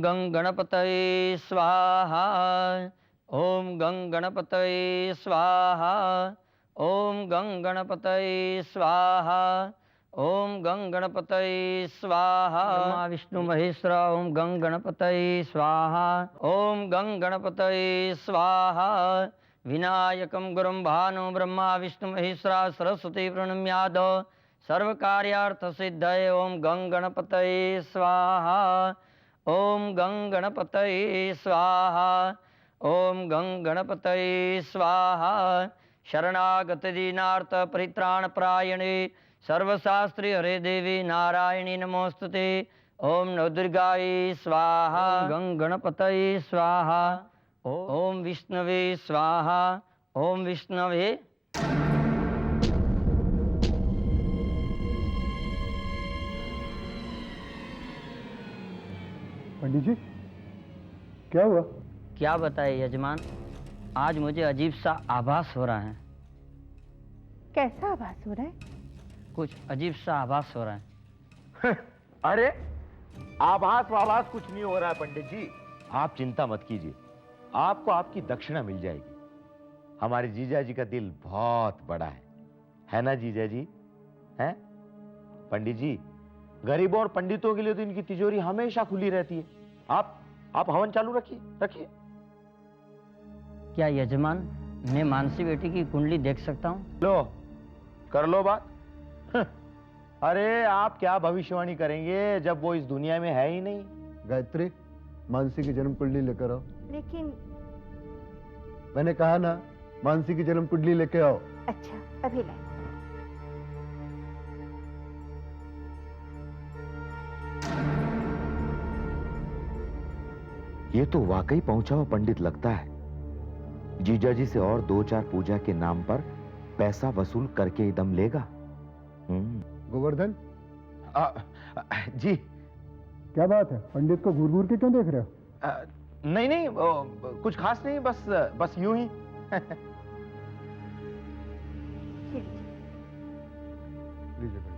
गं गणपतये स्वाहा। ओम गं गणपतये स्वाहा। ओम गं गणपतये स्वाहा। ओम गं गणपतये स्वाहा। ब्रह्मा विष्णु महेश्वर ओम गं गणपतये स्वाहा। ओम गं गणपतये स्वाहा। विनायकं गुरुं भानु ब्रह्मा विष्णु महेश्वरा सरस्वती प्रणम्याद सर्वकार्यार्थ सिद्धये ओम गं गणपतये स्वाहा। ओम गं गणपतये स्वाहा। ओम गं गणपतये स्वाहा। शरणागत दीनार्थ परित्राण परायणे सर्वशास्त्री हरे देवी नारायणी नमोस्तुते। ओम नवदुर्गायै स्वाहा। गं गणपतये स्वाहा। ओम विष्णवे स्वाहा। ओम विष्णवे। पंडित जी क्या हुआ? क्या बताए यजमान, आज मुझे अजीब सा आभास हो रहा है। कैसा आभास हो रहा है? कुछ अजीब सा आभास हो रहा है। अरे आभास वाभास कुछ नहीं हो रहा है पंडित जी, आप चिंता मत कीजिए, आपको आपकी दक्षिणा मिल जाएगी। हमारे जीजा जी का दिल बहुत बड़ा है ना जीजा जी? हैं पंडित जी, गरीबों और पंडितों के लिए तो इनकी तिजोरी हमेशा खुली रहती है। आप हवन चालू रखिए रखिए। क्या यजमान, मैं मानसी बेटी की कुंडली देख सकता हूँ? लो कर लो बात। अरे आप क्या भविष्यवाणी करेंगे जब वो इस दुनिया में है ही नहीं। गायत्री, मानसी की जन्म कुंडली लेकर आओ। लेकिन मैंने कहा ना, मानसी की जन्म कुंडली लेके आओ। अच्छा, अभी लाए। ये तो वाकई पहुंचा हुआ पंडित लगता है। जीजा जी से और 2-4 पूजा के नाम पर पैसा वसूल करके ही दम लेगा। गोवर्धन जी क्या बात है, पंडित को घूर घूर के क्यों देख रहे हो? नहीं कुछ खास नहीं, बस यूं ही। लीजिए पंडित।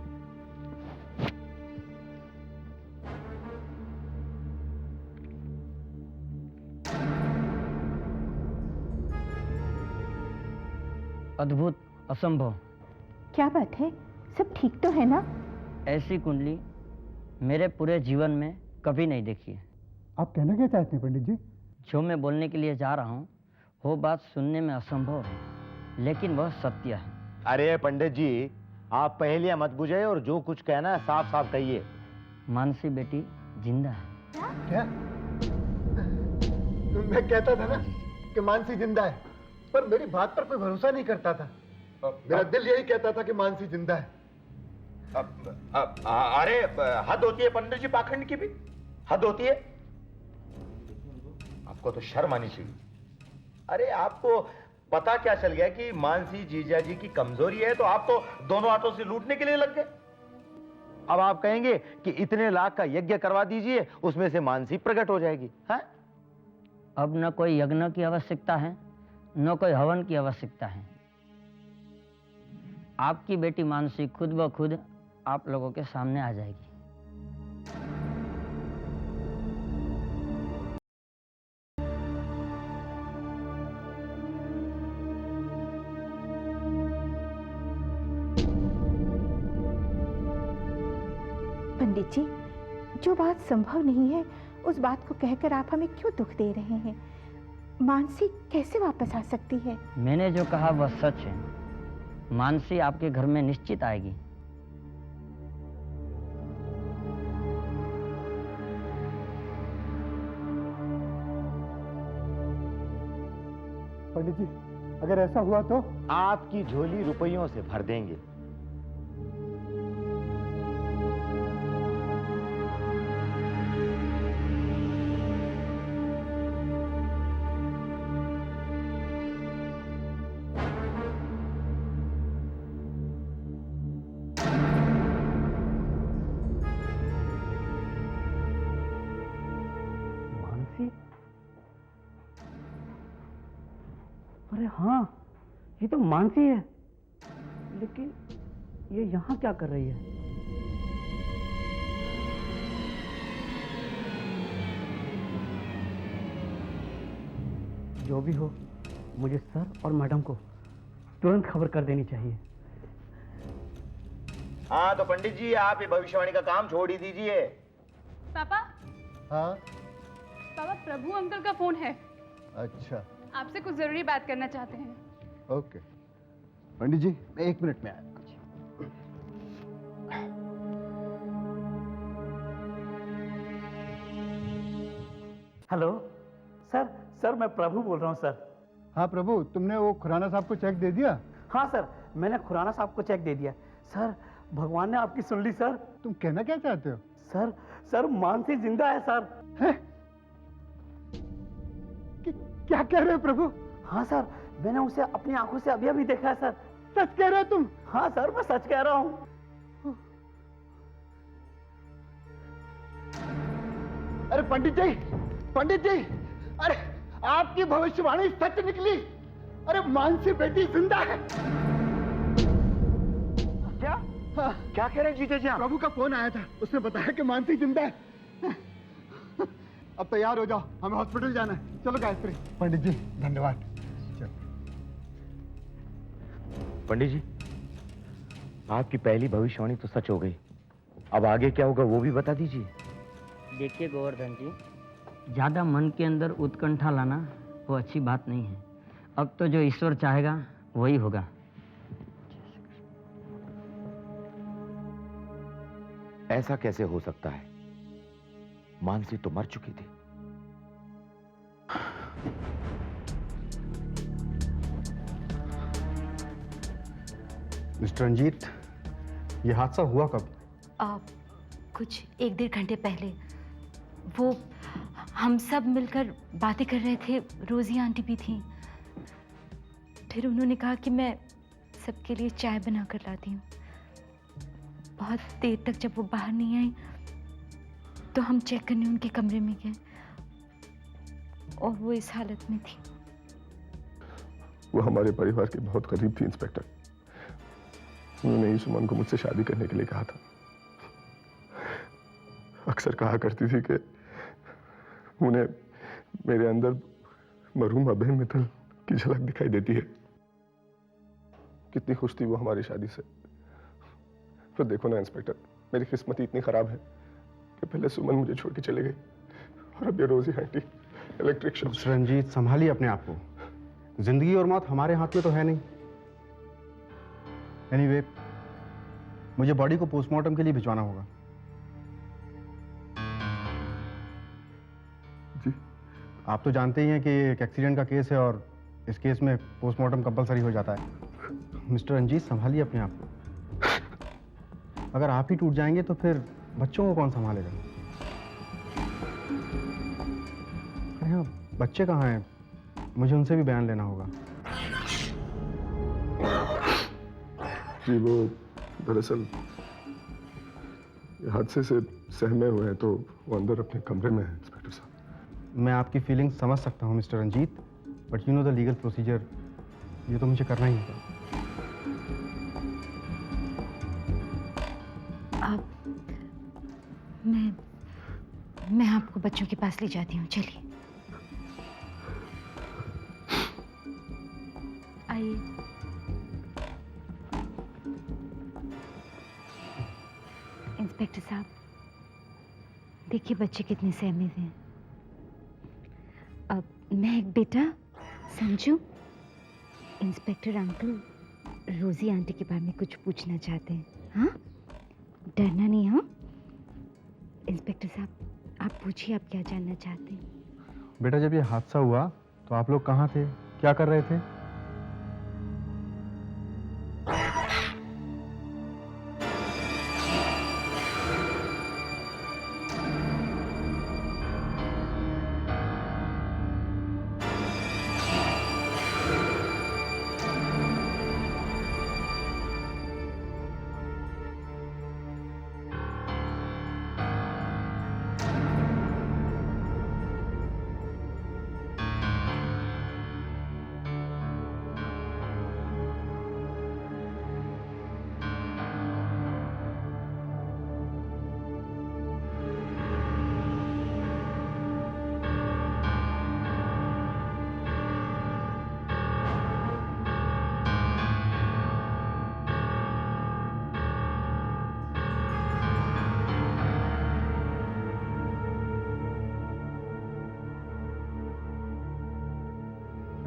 अद्भुत, असंभव। क्या बात है, सब ठीक तो है ना? ऐसी कुंडली मेरे पूरे जीवन में कभी नहीं देखी है। आप कहना क्या चाहते हैं पंडित जी? जो मैं बोलने के लिए जा रहा हूँ वो बात सुनने में असंभव है, लेकिन वह सत्य है। अरे पंडित जी, आप पहेलियां मत बुझाइए और जो कुछ कहना है साफ साफ कहिए। मानसी बेटी जिंदा है। क्या? मैं कहता था ना कि मानसी जिंदा है, पर मेरी बात पर कोई भरोसा नहीं करता था। मेरा दिल यही कहता था कि मानसी जिंदा है। अरे हद होती है पंडित जी, पाखंड की भी हद होती है। आपको तो शर्म आनी चाहिए। अरे आपको पता क्या चल गया कि मानसी जीजा जी की कमजोरी है, तो आप तो दोनों हाथों से लूटने के लिए लग गए। अब आप कहेंगे कि इतने लाख का यज्ञ करवा दीजिए, उसमें से मानसी प्रकट हो जाएगी। है अब न कोई यज्ञ की आवश्यकता है, न कोई हवन की आवश्यकता है। आपकी बेटी मानसी खुद ब खुद आप लोगों के सामने आ जाएगी। पंडित जी, जो बात संभव नहीं है उस बात को कहकर आप हमें क्यों दुख दे रहे हैं? मानसी कैसे वापस आ सकती है? मैंने जो कहा वह सच है। मानसी आपके घर में निश्चित आएगी। पंडित जी, अगर ऐसा हुआ तो? आपकी झोली रुपयों से भर देंगे। अरे हाँ, ये तो मानसी है, लेकिन ये यहाँ क्या कर रही है? जो भी हो मुझे सर और मैडम को तुरंत खबर कर देनी चाहिए। हाँ तो पंडित जी आप ये भविष्यवाणी का काम छोड़ ही दीजिए। पापा, हाँ पापा प्रभु अंकल का फोन है, अच्छा आपसे कुछ जरूरी बात करना चाहते हैं। ओके पंडित जी मैं 1 मिनट में आया। हेलो सर, सर मैं प्रभु बोल रहा हूँ सर। हाँ प्रभु, तुमने वो खुराना साहब को चेक दे दिया? हाँ सर, मैंने खुराना साहब को चेक दे दिया। सर भगवान ने आपकी सुन ली सर। तुम कहना क्या चाहते हो? सर, सर मानसी जिंदा है सर। हैं? क्या कह रहे हो प्रभु? हाँ सर, मैंने उसे अपनी आंखों से अभी अभी देखा है सर। सच कह रहे हो तुम? हाँ सर, मैं सच कह रहा हूँ। अरे पंडित जी, पंडित जी, अरे आपकी भविष्यवाणी सच निकली। अरे मानसी बेटी जिंदा है। क्या? हाँ, क्या कह रहे हैं जीते जी आप? प्रभु का फोन आया था, उसने बताया कि मानसी जिंदा है। अब तैयार हो जाओ, हमें हॉस्पिटल जाना है। चलो गायत्री। पंडित जी धन्यवाद। चलो। पंडित जी आपकी पहली भविष्यवाणी तो सच हो गई, अब आगे क्या होगा वो भी बता दीजिए। देखिए गोवर्धन जी, ज़्यादा मन के अंदर उत्कंठा लाना वो अच्छी बात नहीं है। अब तो जो ईश्वर चाहेगा वही होगा। ऐसा कैसे हो सकता है? मानसी तो मर चुकी थी। मिस्टर रंजीत, ये हादसा हुआ कब? कुछ 1-1.5 घंटे पहले। वो हम सब मिलकर बातें कर रहे थे, रोजी आंटी भी थी। फिर उन्होंने कहा कि मैं सबके लिए चाय बना कर लाती हूँ। बहुत देर तक जब वो बाहर नहीं आई तो हम चेक करने उनके कमरे में गए और वो इस हालत में थी। वो हमारे परिवार के बहुत करीब थी इंस्पेक्टर। उन्होंने ही सुमन को मुझसे शादी करने के लिए कहा था। अक्सर कहा करती थी कि उन्हें मेरे अंदर मरहूम अभय मित्तल की झलक दिखाई देती है। कितनी खुश थी वो हमारी शादी से। फिर देखो ना इंस्पेक्टर, मेरी किस्मत इतनी खराब है कि पहले सुमन मुझे छोड़ के चले गई और अब ये Rosie aunty electric shock. Mister Ranjit, संभालिए अपने आप को। जिंदगी और मौत हमारे हाथ में तो है नहीं। एनीवे, मुझे बॉडी को पोस्टमार्टम के लिए भिजवाना होगा। जी। आप तो जानते ही हैं कि एक एक्सीडेंट का केस है और इस केस में पोस्टमार्टम कंपलसरी हो जाता है। मिस्टर रंजीत, संभालिए अपने आप को। अगर आप ही टूट जाएंगे तो फिर बच्चों को कौन संभालेगा? अरे हाँ, बच्चे कहाँ हैं? मुझे उनसे भी बयान लेना होगा। जी वो दरअसल हादसे से सहमे हुए हैं तो वो अंदर अपने कमरे में है इंस्पेक्टर साहब। मैं आपकी फीलिंग समझ सकता हूँ mister Ranjit, but you know the legal procedure, ये तो मुझे करना ही होगा। मैं आपको बच्चों के पास ले जाती हूँ, चलिए आइए। इंस्पेक्टर साहब, देखिए बच्चे कितने सहमे हैं। अब मैं एक बेटा समझू। इंस्पेक्टर अंकल रोजी आंटी के बारे में कुछ पूछना चाहते हैं। हाँ, डरना नहीं। हाँ इंस्पेक्टर साहब, आप पूछिए, आप क्या जानना चाहते हैं? बेटा, जब ये हादसा हुआ तो आप लोग कहाँ थे, क्या कर रहे थे?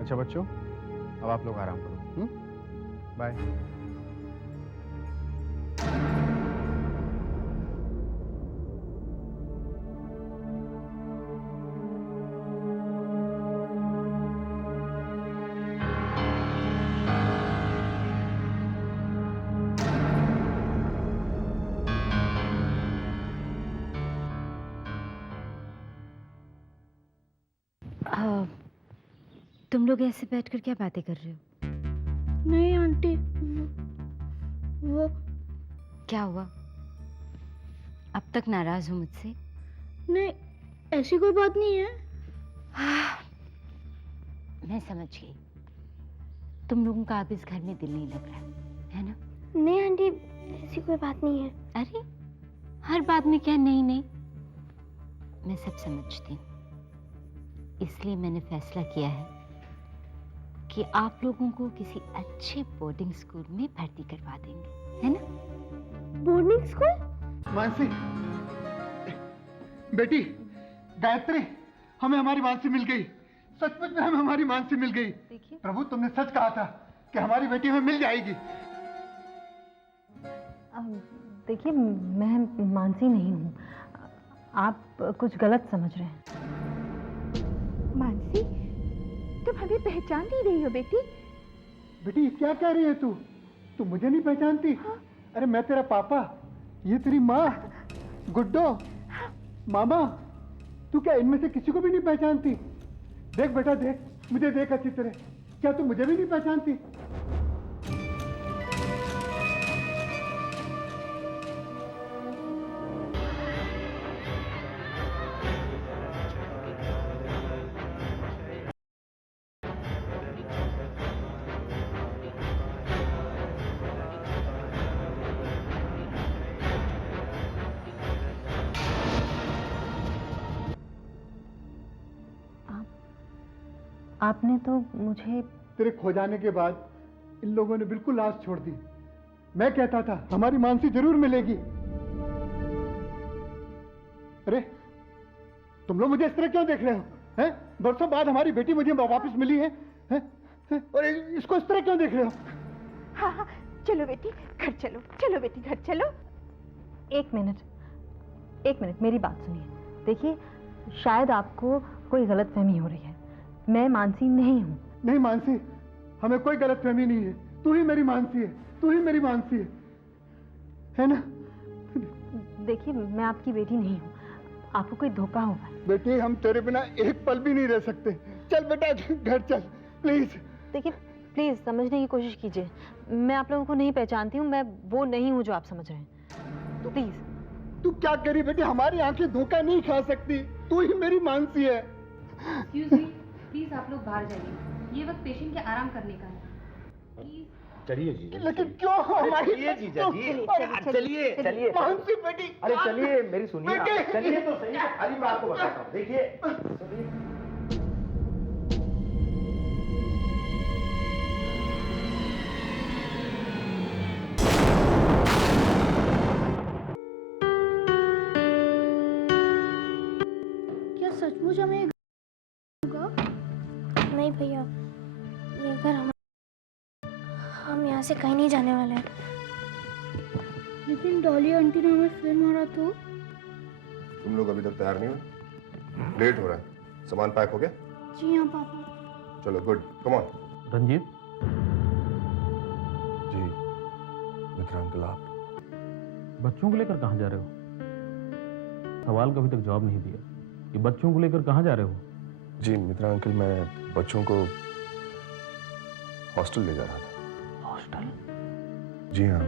अच्छा बच्चों, अब आप लोग आराम करो। बाय। तुम लोग ऐसे बैठकर क्या बातें कर रहे हो? नहीं आंटी, वो क्या हुआ? अब तक नाराज हो मुझसे? नहीं, ऐसी कोई बात नहीं है। मैं समझ गई, तुम लोगों का अब इस घर में दिल नहीं लग रहा है ना? नहीं आंटी, ऐसी कोई बात नहीं है। अरे हर बात में क्या नहीं नहीं, मैं सब समझती हूँ। इसलिए मैंने फैसला किया है कि आप लोगों को किसी अच्छे बोर्डिंग स्कूल में भर्ती करवा देंगे, है ना? Boarding school? मानसी, बेटी गायत्री, हमें हमारी मानसी मिल गई। सचमुच में हमें हमारी मानसी मिल गई। प्रभु, तुमने सच कहा था कि हमारी बेटी हमें मिल जाएगी। देखिए, मैं मानसी नहीं हूँ, आप कुछ गलत समझ रहे हैं। मानसी, तुम हमें पहचान नहीं रही हो बेटी? बेटी ये क्या कह रही है तू? तू मुझे नहीं पहचानती? हाँ? अरे मैं तेरा पापा, ये तेरी माँ गुड्डो, मामा। तू क्या इनमें से किसी को भी नहीं पहचानती? देख बेटा देख, मुझे देख अच्छी तरह। क्या तू मुझे भी नहीं पहचानती? आपने तो मुझे तेरे खो जाने के बाद इन लोगों ने बिल्कुल आस छोड़ दी। मैं कहता था हमारी मानसी जरूर मिलेगी। अरे तुम लोग मुझे इस तरह क्यों देख रहे हो? हैं? बरसों बाद हमारी बेटी मुझे वापस मिली है, हैं? और इसको इस तरह क्यों देख रहे हो? हाँ हाँ, चलो बेटी घर चलो, चलो बेटी घर चलो। एक मिनट, मेरी बात सुनिए। देखिए, शायद आपको कोई गलतफहमी हो रही है। मैं मानसी नहीं हूँ। नहीं मानसी, हमें कोई गलतफहमी नहीं है। तू ही मेरी मानसी है, तू ही मेरी मानसी है ना? देखिए, मैं आपकी बेटी नहीं हूँ, आपको कोई धोखा हुआ है। बेटी, हम तेरे बिना एक पल भी नहीं रह सकते। चल बेटा घर चल, प्लीज। देखिए, प्लीज समझने की कोशिश कीजिए। मैं आप लोगों को नहीं पहचानती हूँ, मैं वो नहीं हूँ जो आप समझ रहे हैं। तो प्लीज। तू क्या करी बेटी? हमारी आंखें धोखा नहीं खा सकती। तू ही मेरी मानसी है। एक्सक्यूज मी, प्लीज आप लोग बाहर जाइए, ये वक्त पेशेंट के आराम करने का है। चलिए जीजा जी, लेकिन क्यों हमारी? चलिए जीजा जी, चलिए चलिए। मानसी बेटी, अरे चलिए, मेरी सुनिए, बेटी। चलिए तो सही। अरे मैं आपको बताता हूँ, देखिए। क्या सचमुच हमें होगा? नहीं भैया, ये घर हम यहाँ से कहीं नहीं जाने वाले हैं। लेकिन डॉली आंटी ने हमें फिर मारा तो? तुम लोग अभी तक तैयार नहीं हो? लेट हो रहा है। सामान पैक हो गया? जी हाँ पापा। चलो good, come on. Ranjit ji Mitra uncle, आप बच्चों को लेकर कहाँ जा रहे हो? सवाल का अभी तक जवाब नहीं दिया कि बच्चों को लेकर कहाँ जा रहे हो? जी मित्रा अंकल, मैं बच्चों को हॉस्टल ले जा रहा था। हॉस्टल? जी हाँ।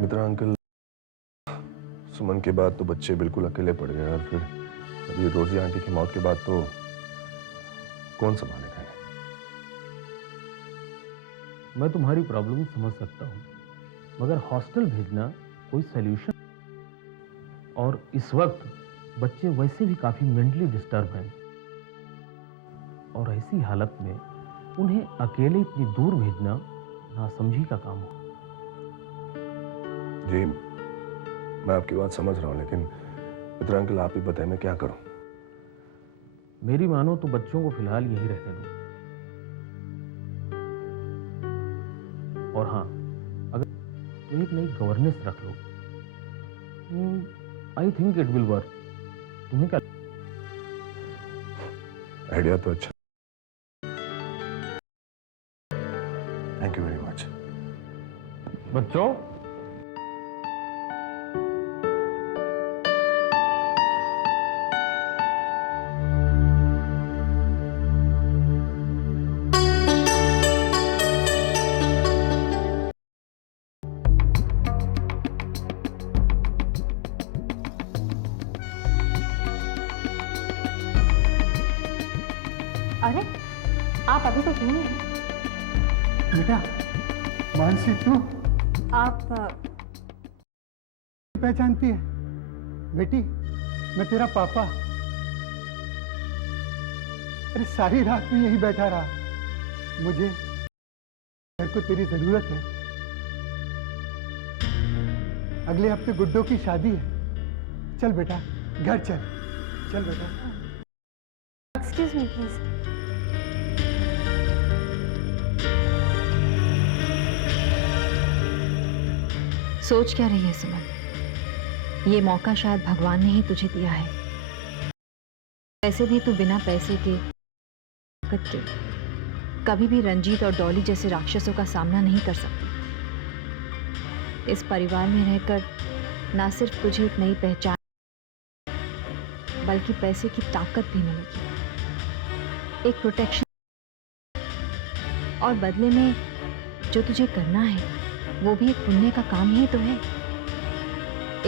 मित्रा अंकल, सुमन के बाद तो बच्चे बिल्कुल अकेले पड़ गए, और फिर अभी रोजी आंटी की मौत के बाद तो कौन संभालेगा इन्हें? मैं तुम्हारी प्रॉब्लम समझ सकता हूँ, मगर हॉस्टल भेजना कोई सलूशन? और इस वक्त बच्चे वैसे भी काफी मेंटली डिस्टर्ब हैं, और ऐसी हालत में उन्हें अकेले इतनी दूर भेजना नासमझी का काम हो। जी मैं आपकी बात समझ रहा हूँ, लेकिन मित्रा अंकल आप ही बताएं मैं क्या करूँ? मेरी मानो तो बच्चों को फिलहाल यहीं रहने दो। और हाँ, अगर तो एक नई गवर्नेंस रख लो, I think it will work. तुम्हें क्या? आइडिया तो अच्छा। Thank you very much. बच्चों, अरे आप अभी तक यहीं हैं? बेटा, मानसी तू आप पहचानती है? बेटी, मैं तेरा पापा। अरे सारी रात में यहीं बैठा रहा। मुझे घर को तेरी जरूरत है। अगले हफ्ते गुड्डो की शादी है। चल बेटा, घर चल। चल बेटा। Excuse me please. सोच क्या रही है सुमन? ये मौका शायद भगवान ने ही तुझे दिया है। वैसे भी तू बिना पैसे के कभी भी रंजीत और डॉली जैसे राक्षसों का सामना नहीं कर सकती। इस परिवार में रहकर ना सिर्फ तुझे एक नई पहचान बल्कि पैसे की ताकत भी मिलेगी, एक प्रोटेक्शन। और बदले में जो तुझे करना है वो भी एक पुण्य का काम ही तो है।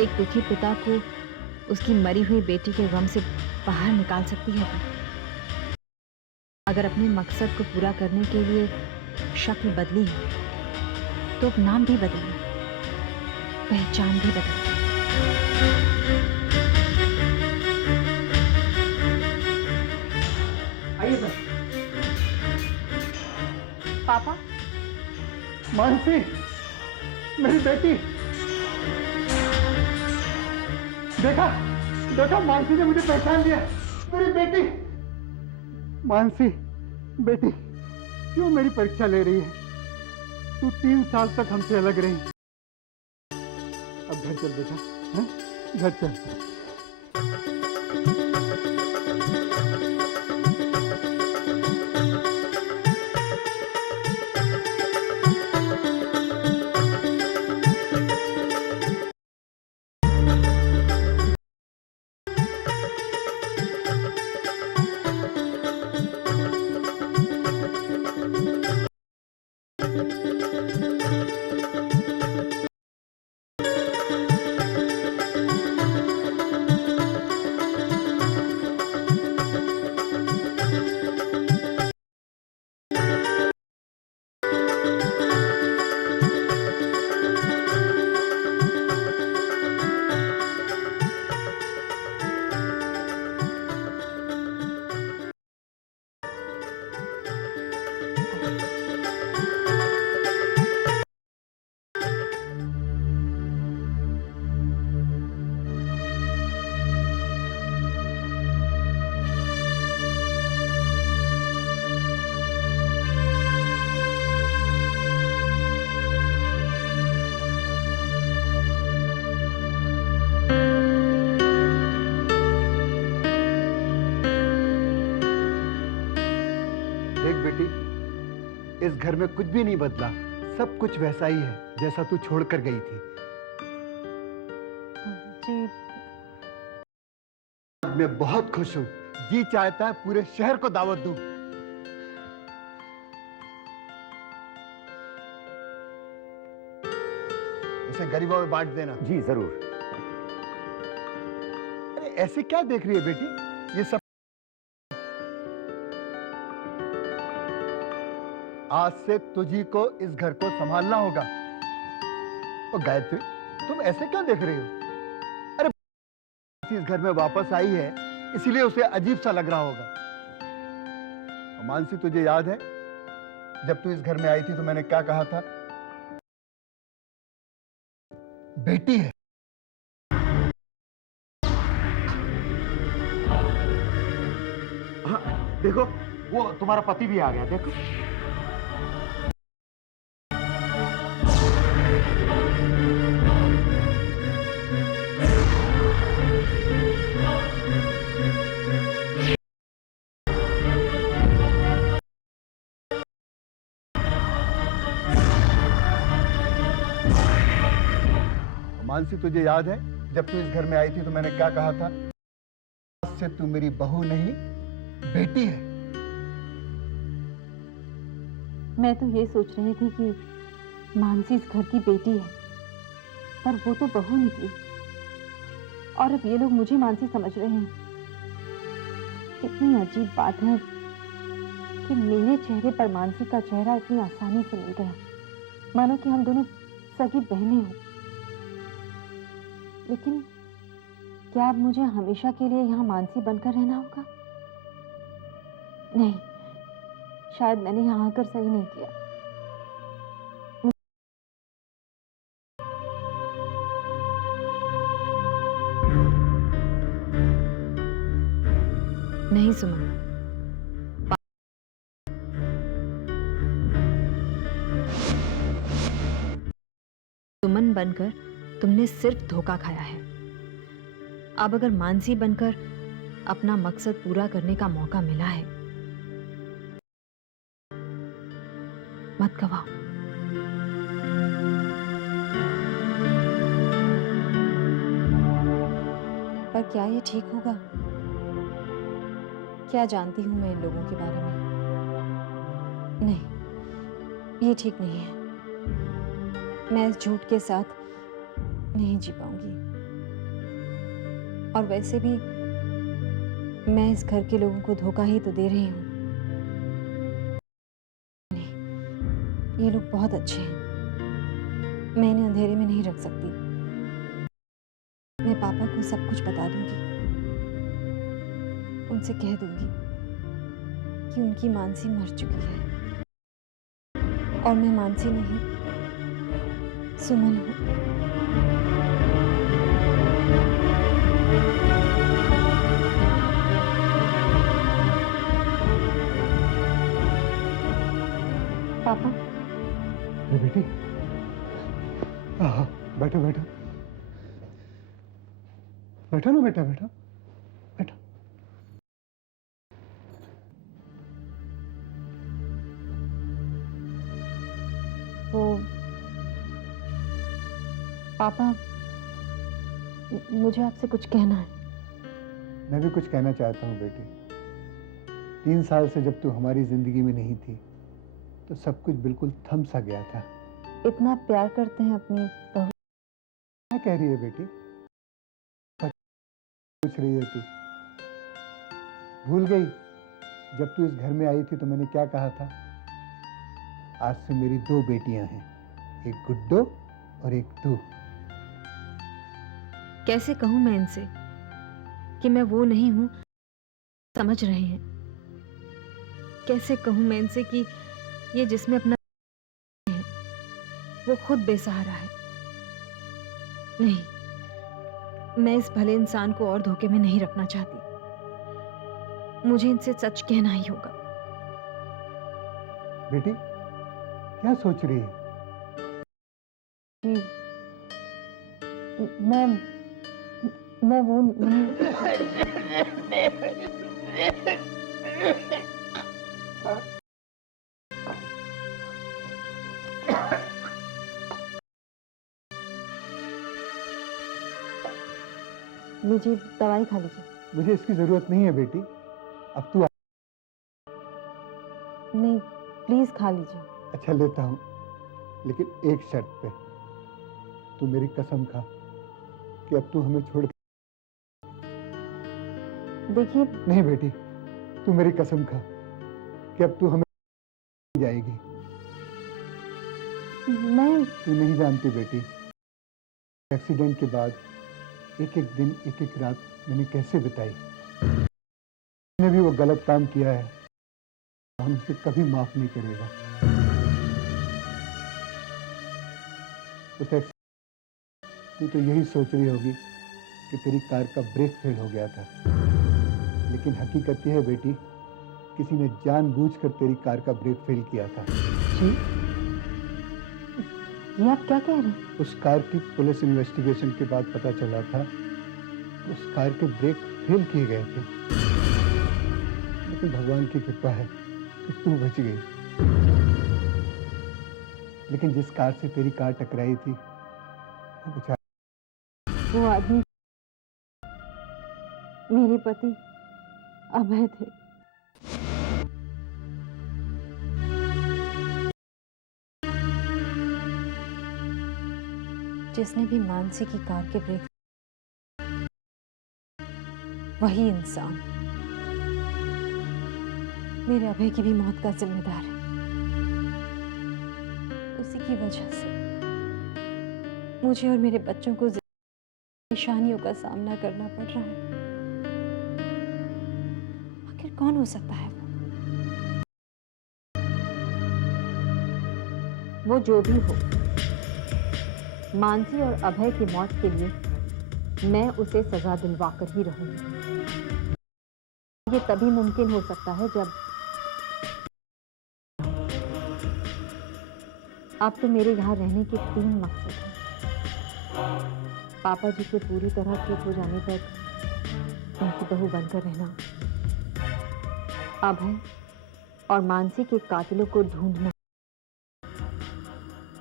एक दुखी पिता को उसकी मरी हुई बेटी के गम से बाहर निकाल सकती है तू। अगर अपने मकसद को पूरा करने के लिए शक्ल बदली है तो नाम भी बदले, पहचान भी बदले। आइए सर। पापा, मानसी, मेरी बेटी। देखा देखा, मानसी ने मुझे पहचान लिया। मेरी बेटी मानसी, बेटी क्यों मेरी परीक्षा ले रही है? तू 3 साल तक हमसे अलग रही। अब घर चल बेटा, हैं? घर चल। देख बेटी, इस घर में कुछ भी नहीं बदला। सब कुछ वैसा ही है जैसा तू छोड़कर गई थी। जी मैं बहुत खुश हूँ। जी चाहता है पूरे शहर को दावत दूं। इसे गरीबों में बांट देना। जी जरूर। अरे ऐसे क्या देख रही है बेटी? ये सब आज से तुझी को इस घर को संभालना होगा। और गायत्री, तुम ऐसे क्यों देख रही हो? अरे इस घर में वापस आई है इसीलिए उसे अजीब सा लग रहा होगा। और मानसी, तुझे याद है जब तू इस घर में आई थी तो मैंने क्या कहा था? बेटी है। देखो वो तुम्हारा पति भी आ गया, देखो। मानसी, तुझे याद है जब तू इस घर में आई थी तो मैंने क्या कहा था? आज से तू मेरी बहू नहीं, बेटी है। मैं तो ये सोच रही थी कि मानसी इस घर की बेटी है, पर वो तो बहू निकली। और अब ये लोग मुझे मानसी समझ रहे हैं। कितनी अजीब बात है कि मेरे चेहरे पर मानसी का चेहरा इतनी आसानी से मिल गया, मानो कि हम दोनों सगी बहनें हों। लेकिन क्या अब मुझे हमेशा के लिए यहाँ मानसी बनकर रहना होगा? नहीं, शायद मैंने यहाँ आकर सही नहीं किया। नहीं सुमन, सुमन बनकर तुमने सिर्फ धोखा खाया है। अब अगर मानसी बनकर अपना मकसद पूरा करने का मौका मिला है, मत गवाओ। पर क्या ये ठीक होगा? क्या जानती हूं मैं इन लोगों के बारे में? नहीं, ये ठीक नहीं है। मैं इस झूठ के साथ नहीं जी पाऊंगी। और वैसे भी मैं इस घर के लोगों को धोखा ही तो दे रही हूँ। नहीं, ये लोग बहुत अच्छे हैं। मैं इन्हें अंधेरे में नहीं रख सकती। मैं पापा को सब कुछ बता दूंगी। उनसे कह दूंगी कि उनकी मानसी मर चुकी है और मैं मानसी नहीं, सुमन हूँ। पापा। अरे बेटी, बैठो बैठो बैठो ना बेटा, बैठो बैठो। वो पापा, मुझे आपसे कुछ कहना है। मैं भी कुछ कहना चाहता हूँ बेटी। 3 साल से जब तू हमारी जिंदगी में नहीं थी तो सब कुछ बिल्कुल थम सा गया था। इतना प्यार करते हैं अपनी बहू। क्या कह रही है बेटी? पूछ रही है तू? भूल गई जब तू इस घर में आई थी तो मैंने क्या कहा था? आज से मेरी 2 बेटियां हैं, एक गुड्डो और एक तू। कैसे कहूं मैं इनसे कि मैं वो नहीं हूं समझ रहे हैं? कैसे कहूं मैं इनसे कि ये जिसमें अपना है वो खुद बेसहारा है? नहीं, मैं इस भले इंसान को और धोखे में नहीं रखना चाहती। मुझे इनसे सच कहना ही होगा। बेटी, क्या सोच रही है? जी, मैं वो नहीं। लीजिए, दवाई खा लीजिए। मुझे इसकी जरूरत नहीं है बेटी। अब तू नहीं, प्लीज खा लीजिए। अच्छा, लेता हूँ, लेकिन एक शर्त पे। तू मेरी कसम खा कि अब तू हमें छोड़। देखिए। नहीं बेटी, तू मेरी कसम खा कि अब तू हमें जाएगी। तू नहीं जानती बेटी, एक्सीडेंट के बाद एक एक दिन, एक एक रात मैंने कैसे बिताई। मैंने भी वो गलत काम किया है, हम उसे कभी माफ नहीं करेगा। तू तो यही सोच रही होगी कि तेरी कार का ब्रेक फेल हो गया था, लेकिन हकीकत यह है बेटी किसी ने जानबूझकर तेरी कार का ब्रेक फेल किया था। जी, ये आप क्या कह रहे हैं? उस कार की पुलिस इन्वेस्टिगेशन के बाद पता चला था उस कार के ब्रेक फेल किए गए थे, लेकिन भगवान की कृपा है कि तू बच गई। लेकिन जिस कार से तेरी कार टकराई थी वो बेचारा, वो आदमी मेरे पति अभय थे। जिसने भी मानसी की कार के ब्रेक, वही इंसान मेरे अभय की भी मौत का जिम्मेदार है। उसी की वजह से मुझे और मेरे बच्चों को परेशानियों का सामना करना पड़ रहा है। आखिर कौन हो सकता है वो जो भी हो, मानसी और अभय की मौत के लिए मैं उसे सजा दिलवाकर ही रहूंगी। ये तभी मुमकिन हो सकता है जब अब तो मेरे यहाँ रहने के 3 मकसद हैं। पापा जी के पूरी तरह ठीक हो जाने तक उनकी बहू बनकर रहना, अभय और मानसी के कातिलों को ढूंढना,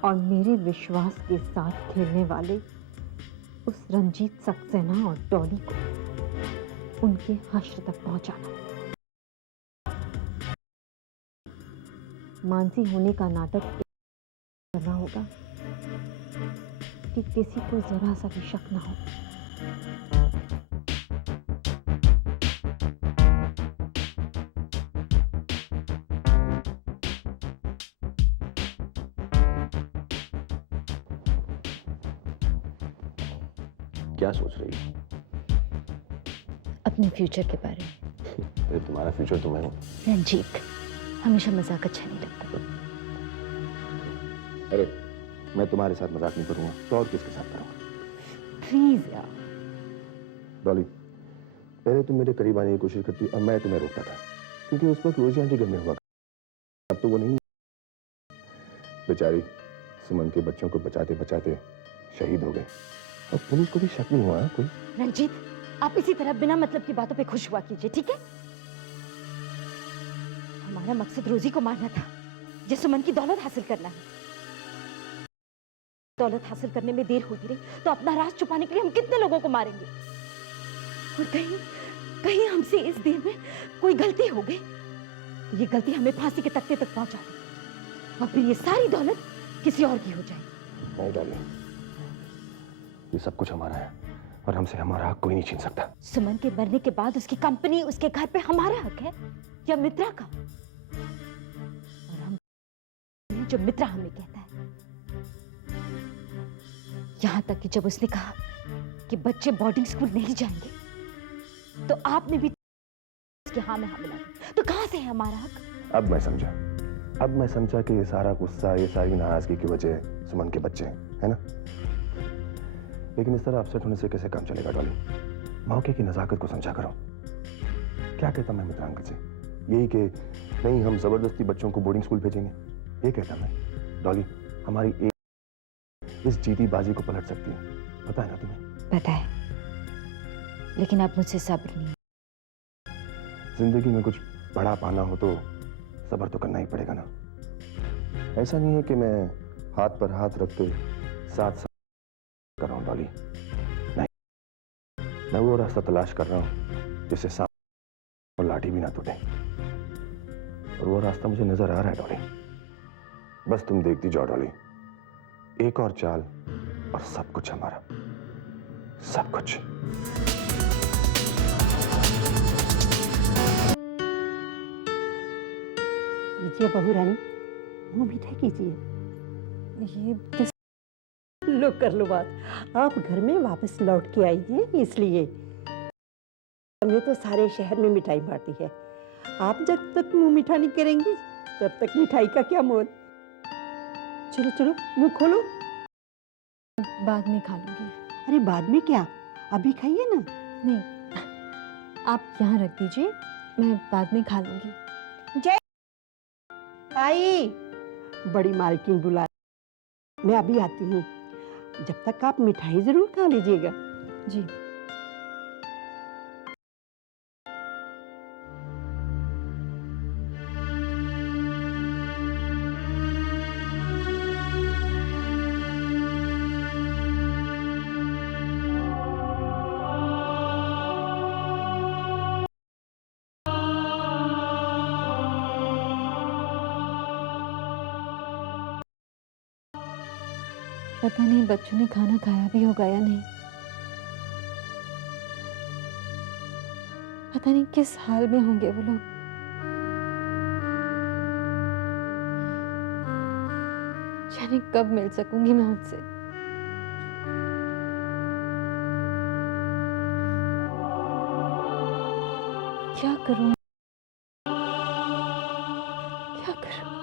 और मेरे विश्वास के साथ खेलने वाले उस रंजीत सक्सेना और डॉली को उनके हश्र तक पहुंचाना। मानसी होने का नाटक करना होगा कि किसी को जरा सा भी शक ना हो। क्या सोच रही है? अपने फ्यूचर के बारे में। अरे तुम्हारा फ्यूचर तो मैं हूँ। रंजीत, हमेशा मजाक अच्छा नहीं लगता। अरे मैं तुम्हारे साथ मजाक नहीं करूंगा तो और किसके साथ करूंगा? प्लीज यार। डॉली, पहले तुम मेरे करीब आने की कोशिश करती और मैं तुम्हें रोकता था, क्योंकि उस वक्त रोजी आंटी घर में हुआ। अब तो वो नहीं। बेचारी सुमन के बच्चों को बचाते बचाते शहीद हो गए और पुलिस को भी शक नहीं हुआ कोई। रंजीत, आप इसी तरह बिना मतलब की बातों पे खुश हुआ कीजिए, ठीक है? हमारा मकसद रोजी को मारना था, ये सुमन की दौलत हासिल करना है। दौलत हासिल करने में देर होती रही तो अपना राज छुपाने के लिए हम कितने लोगों को मारेंगे। और कहीं कहीं हमसे इस देर में कोई गलती हो गई तो ये गलती हमें फांसी के तख्ते तक पहुंचा दे और फिर ये सारी दौलत किसी और की हो जाए। नहीं डॉली, ये सब कुछ हमारा है और हमसे हमारा हक कोई नहीं छीन सकता। सुमन के मरने के बाद उसकी कंपनी, उसके घर पे हमारा हक है या मित्रा का? और हम जो मित्रा हमें कहता है। यहां तक कि जब उसने कहा कि बच्चे बोर्डिंग स्कूल नहीं जाएंगे तो आपने भी उसके हाँ में हाँ मिला दी। तो कहां से है हमारा हक? अब मैं समझा कि ये सारा गुस्सा, ये सारी नाराजगी की वजह सुमन के बच्चे हैं, है ना? लेकिन इस तरह अपसेट होने से कैसे काम चलेगा डॉली? मौके की नजाकत को समझा करो। क्या कहता मैं मित्रा अंकल से? यही कि नहीं, हम जबरदस्ती बच्चों को बोर्डिंग स्कूल भेजेंगे, ये कहता मैं। डॉली, हमारी एक इस जीती बाजी को पलट सकती है, पता है ना तुम्हें? पता है, लेकिन अब मुझसे सब्र नहीं। जिंदगी में कुछ बड़ा पाना हो तो सब्र तो करना ही पड़ेगा ना। ऐसा नहीं है कि मैं हाथ पर हाथ रख के साथ कर रहा हूं डॉली, नहीं, मैं वो रास्ता तलाश कर रहा हूं जिससे सांप और लाठी भी ना टूटे, और वो रास्ता मुझे नजर आ रहा है डॉली। बस तुम देखती जाओ डॉली, एक और चाल और सब कुछ हमारा, सब कुछ। लीजिए बहू रानी, मुंह मीठा कीजिए। ये किस लो कर लो बात। आप घर में वापस लौट के आई हैं, इसलिए हमने तो सारे शहर में मिठाई बांटी है। आप जब तक मुंह मीठा नहीं करेंगी तब तक मिठाई का क्या मोल। चलो चलो मुंह खोलो। बाद में खा लूंगी। अरे बाद में क्या, अभी खाइए ना। नहीं, आप यहाँ रख दीजिए, मैं बाद में खा लूंगी। आई बड़ी मालकिन बुला, मैं अभी आती हूँ। जब तक आप मिठाई जरूर खा लीजिएगा। जी। पता नहीं बच्चों ने खाना खाया भी होगा या नहीं। पता नहीं किस हाल में होंगे वो लोग। जाने कब मिल सकूंगी मैं उनसे। क्या करूं, क्या करूं?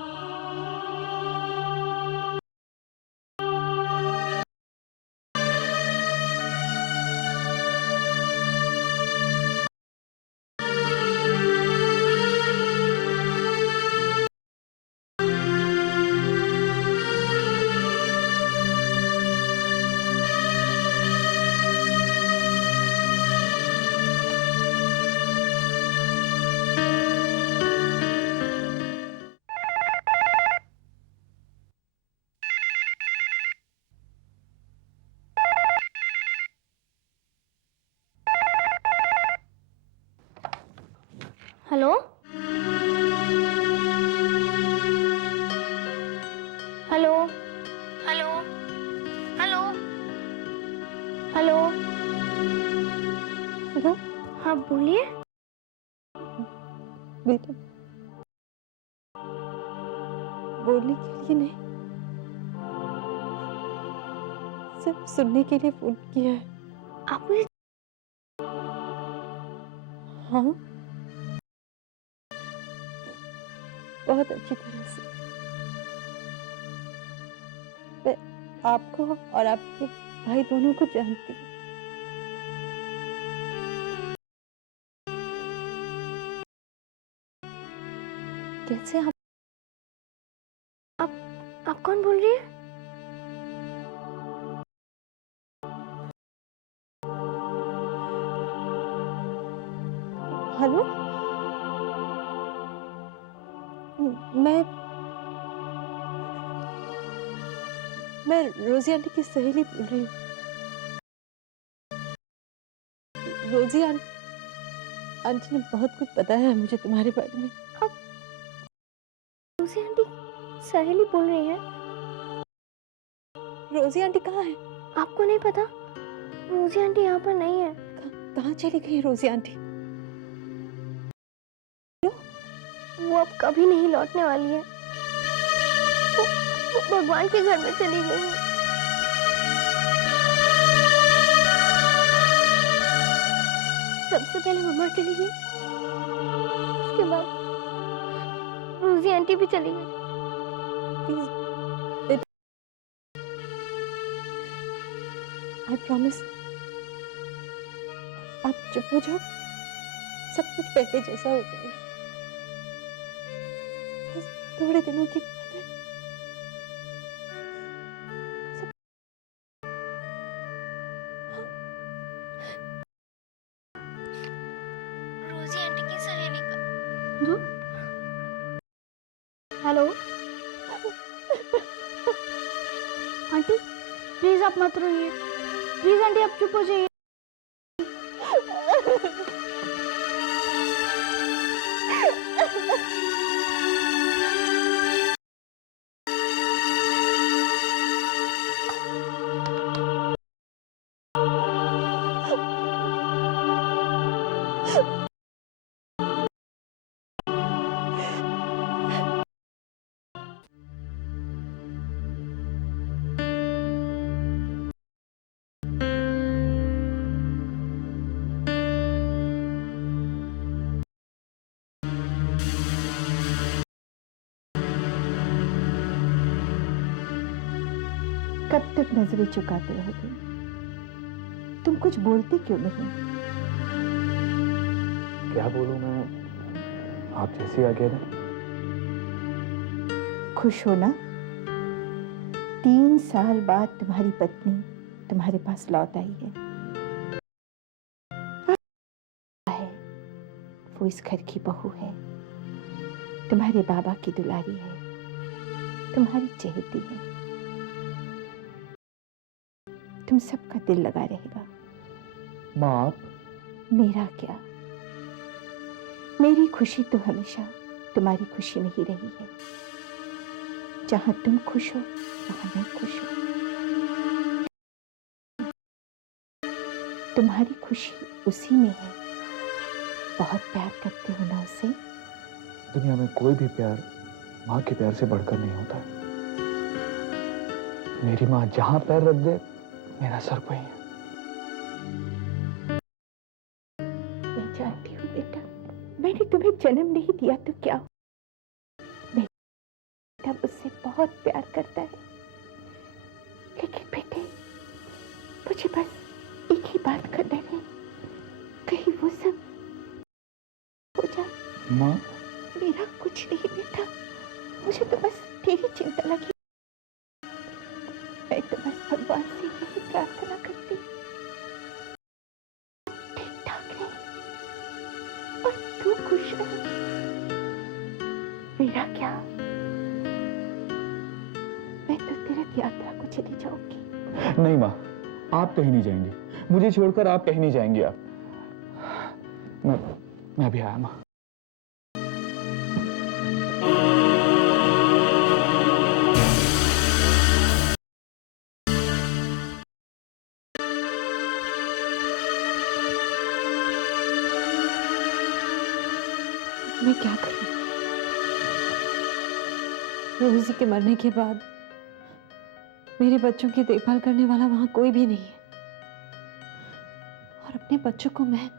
Hello hello hello hello hello hello. हाँ बोलिए। बेटा बोलने के लिए नहीं, सिर्फ सुनने के लिए फोन किया है। आप मुझे हाँ, बहुत अच्छी तरह से। मैं आपको और आपके भाई दोनों को जानती हूँ। कैसे आप कौन बोल रही है? हेलो। मैं रोजी आंटी की सहेली बोल रही हूँ। रोजी आंटी ने बहुत कुछ बताया है मुझे तुम्हारे बारे में। रोजी आंटी सहेली बोल रही है? रोजी आंटी कहाँ है? आपको नहीं पता? रोजी आंटी यहाँ पर नहीं है। कहाँ चली गई रोजी आंटी? वो अब कभी नहीं लौटने वाली है। वो भगवान के घर में चली गई है। सबसे पहले मम्मा चली गई, उसके बाद रोजी आंटी भी चली गई। आई प्रॉमिस, आप चुप हो जाओ, सब कुछ पहले जैसा हो जाएगा। बस थोड़े दिनों की बात है। रोजी आंटी की सहेली का जो हेलो आंटी, प्लीज आप मत रोइए। प्लीज आंटी आप चुप हो जाइए। कब तक नजरें चुकाते रहोगे? तुम कुछ बोलते क्यों नहीं? क्या बोलूं मैं, आप जैसी आज्ञा दें। खुश हो ना? 3 साल बाद तुम्हारी पत्नी तुम्हारे पास लौट आई है। वो इस घर की बहू है, तुम्हारे बाबा की दुलारी है, तुम्हारी चहेती है। तुम सबका दिल लगा रहेगा। माँ आप? मेरा क्या, मेरी खुशी तो हमेशा तुम्हारी खुशी में ही रही है। जहां तुम खुश हो वहां मैं खुश हूं। तुम्हारी खुशी उसी में है। बहुत प्यार करते हो ना उसे? दुनिया में कोई भी प्यार माँ के प्यार से बढ़कर नहीं होता। मेरी माँ जहां पैर रख दे मेरा सर वहीं है। मैं जानती हूँ बेटा, मैंने तुम्हें जन्म नहीं दिया तो क्या, बेटा मुझसे बहुत प्यार करता है। लेकिन बेटे मुझे बस एक ही बात करना है, कहीं वो सब हो जाए। माँ मेरा कुछ नहीं बेटा, मुझे तो बस तेरी चिंता लगी। मैं तो बस भगवान से यही प्रार्थना करती, ठीक ठाक रहे और तू खुश रहे। मेरा क्या, मैं तो तीर्थ यात्रा को चली जाऊंगी। नहीं माँ, आप कहीं नहीं जाएंगे, मुझे छोड़कर आप कहीं नहीं जाएंगे। आप मैं भी आया माँ। मैं क्या करूं? रोजी के मरने के बाद मेरे बच्चों की देखभाल करने वाला वहां कोई भी नहीं है, और अपने बच्चों को मैं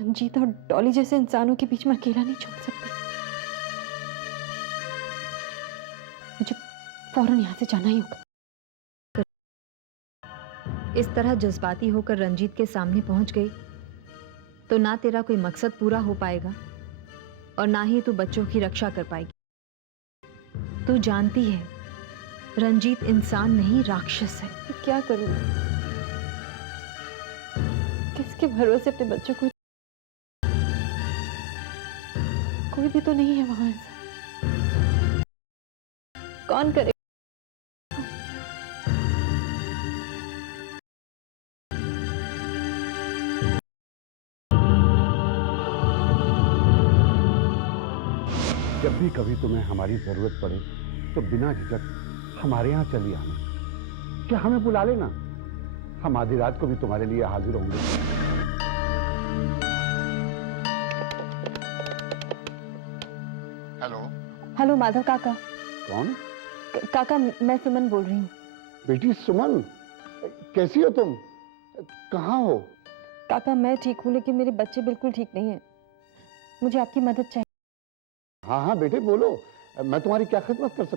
रंजीत और डॉली जैसे इंसानों के बीच में अकेला नहीं छोड़ सकती। मुझे फौरन यहां से जाना ही होगा। इस तरह जज्बाती होकर रंजीत के सामने पहुंच गई तो ना तेरा कोई मकसद पूरा हो पाएगा और ना ही तू बच्चों की रक्षा कर पाएगी। तू जानती है रंजीत इंसान नहीं राक्षस है। तो क्या करूं? किसके भरोसे अपने बच्चों को? कोई भी तो नहीं है वहां ऐसा। कौन करे? जब भी कभी तुम्हें हमारी जरूरत पड़े तो बिना झिझक हमारे यहाँ चली आना। क्या हमें बुला लेना, हम आधी रात को भी तुम्हारे लिए हाजिर होंगे। हेलो। हेलो माधव काका। कौन? काका मैं सुमन बोल रही हूँ। बेटी सुमन, कैसी हो तुम? कहाँ हो? काका मैं ठीक हूँ, लेकिन मेरे बच्चे बिल्कुल ठीक नहीं है। मुझे आपकी मदद चाहिए। हाँ हाँ बेटे बोलो, मैं तुम्हारी क्या खिदमत कर सकता हूँ?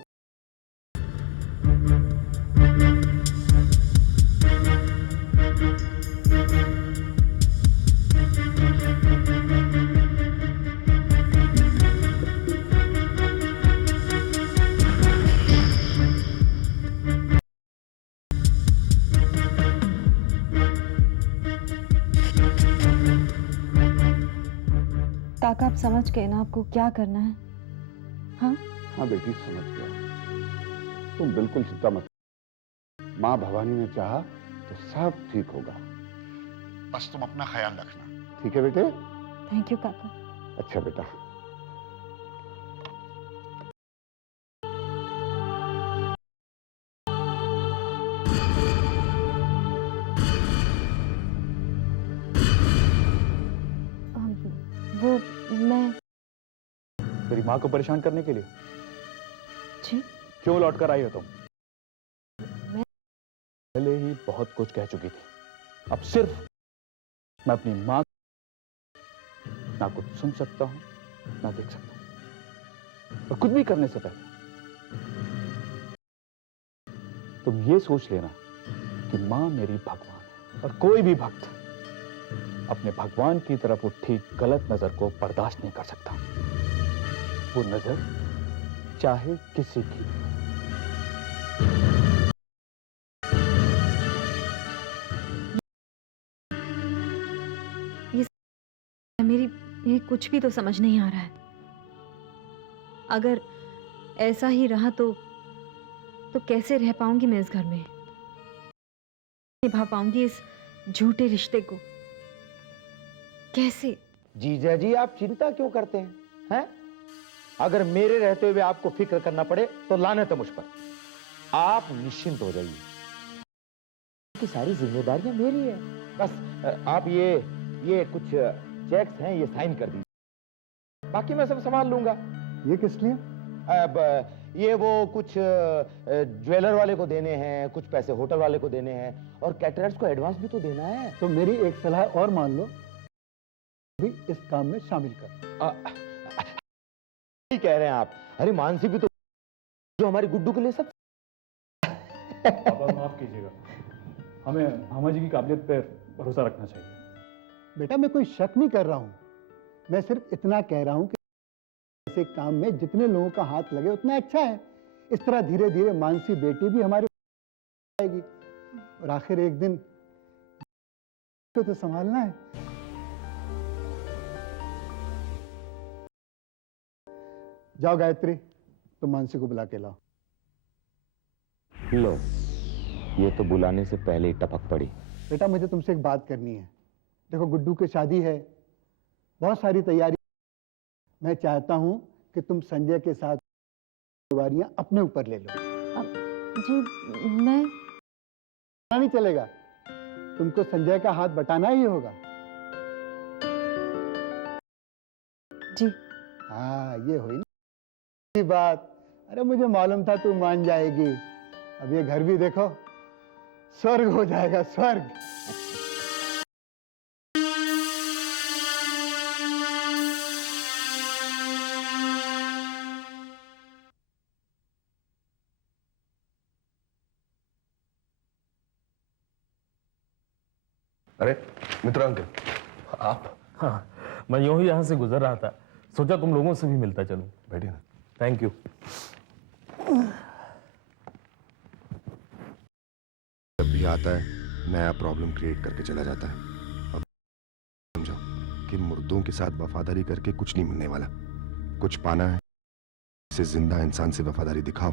काका आप समझ गए ना आपको क्या करना है? हाँ हाँ बेटी समझ गया, तुम बिल्कुल चिंता मत। माँ भवानी ने चाहा तो सब ठीक होगा, बस तुम अपना ख्याल रखना, ठीक है बेटे? थैंक यू काका। अच्छा बेटा। वो मैं मेरी माँ को परेशान करने के लिए जी क्यों लौट कर आई हो तुम? मैं पहले ही बहुत कुछ कह चुकी थी, अब सिर्फ मैं अपनी माँ ना कुछ सुन सकता हूं ना देख सकता हूं, और कुछ भी करने से पहले तुम ये सोच लेना कि माँ मेरी भगवान है, और कोई भी भक्त अपने भगवान की तरफ उठी गलत नजर को बर्दाश्त नहीं कर सकता। वो नजर चाहे किसी की। मेरी कुछ भी तो समझ नहीं आ रहा है। अगर ऐसा ही रहा तो कैसे रह पाऊंगी मैं इस घर में, निभा पाऊंगी इस झूठे रिश्ते को कैसे? जीजा जी आप चिंता क्यों करते हैं? अगर मेरे रहते हुए आपको फिक्र करना पड़े तो लाने तो मुझ पर। आप निश्चिंत हो जाइए, की सारी जिम्मेदारियां मेरी है। बस आप ये कुछ चेक्स हैं, ये साइन कर दीजिए, बाकी मैं सब संभाल लूंगा। ये किस लिए? अब ये वो कुछ ज्वेलर वाले को देने हैं, कुछ पैसे होटल वाले को देने हैं, और कैटरर्स को एडवांस भी तो देना है। तो मेरी एक सलाह और मान लो, भी इस काम में शामिल कर। ठीक कह रहे हैं आप। अरे मानसी भी तो जो हमारी गुड्डू के लिए सब। पापा माफ कीजिएगा, हमें मामा जी की काबिलियत पर भरोसा रखना चाहिए। बेटा मैं कोई शक नहीं कर रहा हूं, मैं सिर्फ इतना कह रहा हूं कि ऐसे काम में जितने लोगों का हाथ लगे उतना अच्छा है। इस तरह धीरे धीरे मानसी बेटी भी हमारी आएगी, और आखिर एक दिन तो संभालना है। जाओ गायत्री, तुम मानसी को बुला के लाओ। लो, ये तो बुलाने से पहले ही टपक पड़ी। बेटा मुझे तुमसे एक बात करनी है। देखो गुड्डू की शादी है, बहुत सारी तैयारी। मैं चाहता हूं कि तुम संजय के साथ जिम्मेवारियां अपने ऊपर ले लो। जी मैं नहीं चलेगा, तुमको संजय का हाथ बटाना ही होगा। जी हाँ, ये हुई ना बात। अरे मुझे मालूम था तू मान जाएगी। अब ये घर भी देखो स्वर्ग हो जाएगा, स्वर्ग। अरे मित्र अंकल, आप? हाँ, मैं यूं ही यहाँ से गुजर रहा था, सोचा तुम लोगों से भी मिलता चलूं। बैठिए ना। Thank you. जब भी आता है नया प्रॉब्लम क्रिएट करके चला जाता है। अब समझो कि मुर्दों के साथ वफादारी करके कुछ नहीं मिलने वाला। कुछ पाना है, इसे जिंदा इंसान से वफादारी दिखाओ।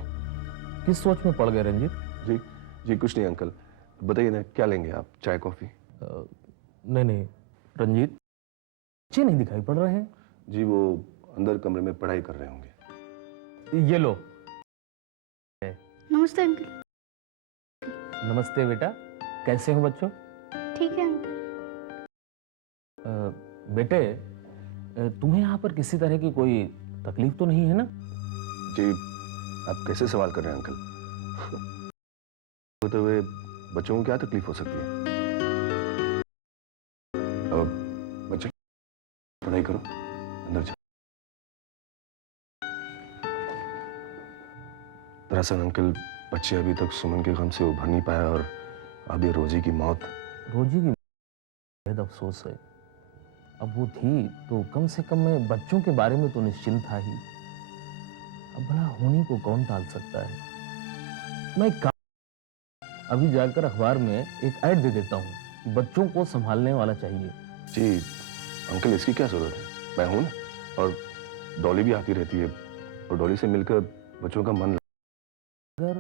किस सोच में पड़ गए रंजीत? जी कुछ नहीं अंकल, बताइए ना क्या लेंगे आप, चाय कॉफी? नहीं रंजीत, बच्चे नहीं दिखाई पड़ रहे हैं। जी वो अंदर कमरे में पढ़ाई कर रहे होंगे। ये लो। नमस्ते अंकल। नमस्ते बेटा, कैसे हो बच्चों? ठीक है अंकल। बेटे, तुम्हें यहाँ पर किसी तरह की कोई तकलीफ तो नहीं है ना? जी आप कैसे सवाल कर रहे हैं अंकल? होते हुए बच्चों को क्या तकलीफ हो सकती है? बच्चे पढ़ाई करो, अंदर जाओ। दरअसल अंकल, बच्चे अभी तक सुमन के गम से उभर नहीं पाया, और अब ये रोजी की मौत। रोजी की बेहद अफसोस है। अब वो थी तो कम से कम मैं बच्चों के बारे में तो निश्चिंत था ही। अब भला होनी को कौन टाल सकता है? मैं अभी जाकर अखबार में एक ऐड दे देता हूँ कि बच्चों को संभालने वाला चाहिए। जी अंकल, इसकी क्या जरूरत है, मैं हूं ना, और डॉली भी आती रहती है, और डॉली से मिलकर बच्चों का मन। अगर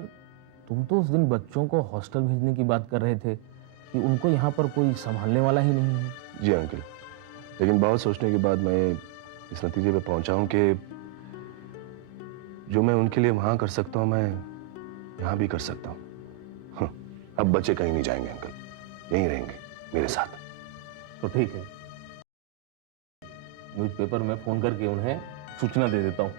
तुम तो उस दिन बच्चों को हॉस्टल भेजने की बात कर रहे थे कि उनको यहाँ पर कोई संभालने वाला ही नहीं है। जी अंकल, लेकिन बहुत सोचने के बाद मैं इस नतीजे पे पहुंचा हूं कि जो मैं उनके लिए वहां कर सकता हूं, मैं यहां भी कर सकता हूं। अब बच्चे कहीं नहीं जाएंगे अंकल, यहीं रहेंगे मेरे साथ। तो ठीक है, न्यूज़पेपर में फोन करके उन्हें सूचना दे देता हूँ।